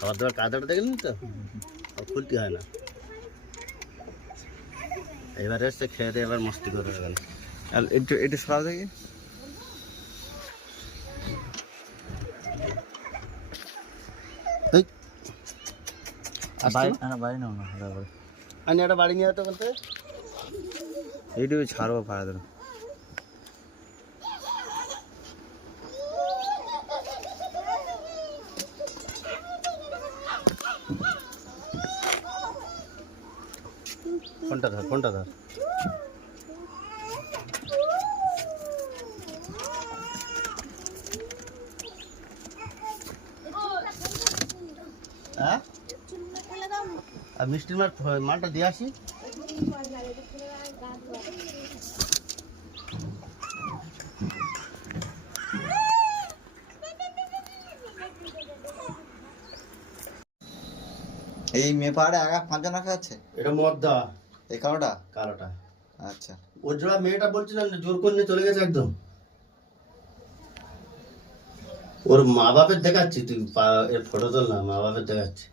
খাবার দাবার কাদাটা দেখলেন তো, খুলতে হয় না। এবারে এসে খেয়ে দিয়ে এবার মস্তি করে দেবেন। আর একটু সরা দেখি। বাড়ি নাও না, আমি একটা বাড়ি নিয়ে যেতে বলতে এইটুকু ছাড়বো ভাড়া দেবো। ফোনটা ধর, ফোনটা ধর। হ্যাঁ, আর মিষ্টির মালটা দিয়ে আসি। এই মেয়ে পাহাড়ে আগা 5 জন রাখা আছে। এটা মদ্দা, এই কালোটা। কালোটা। আচ্ছা, ওর জোড়া মেয়েটা বলছিলেন জোর করে নিয়ে চলে গেছে একদম। ওর মা বাপের দেখাচ্ছি, তুই এর ফটো তোল না, মা বাপের দেখাচ্ছি।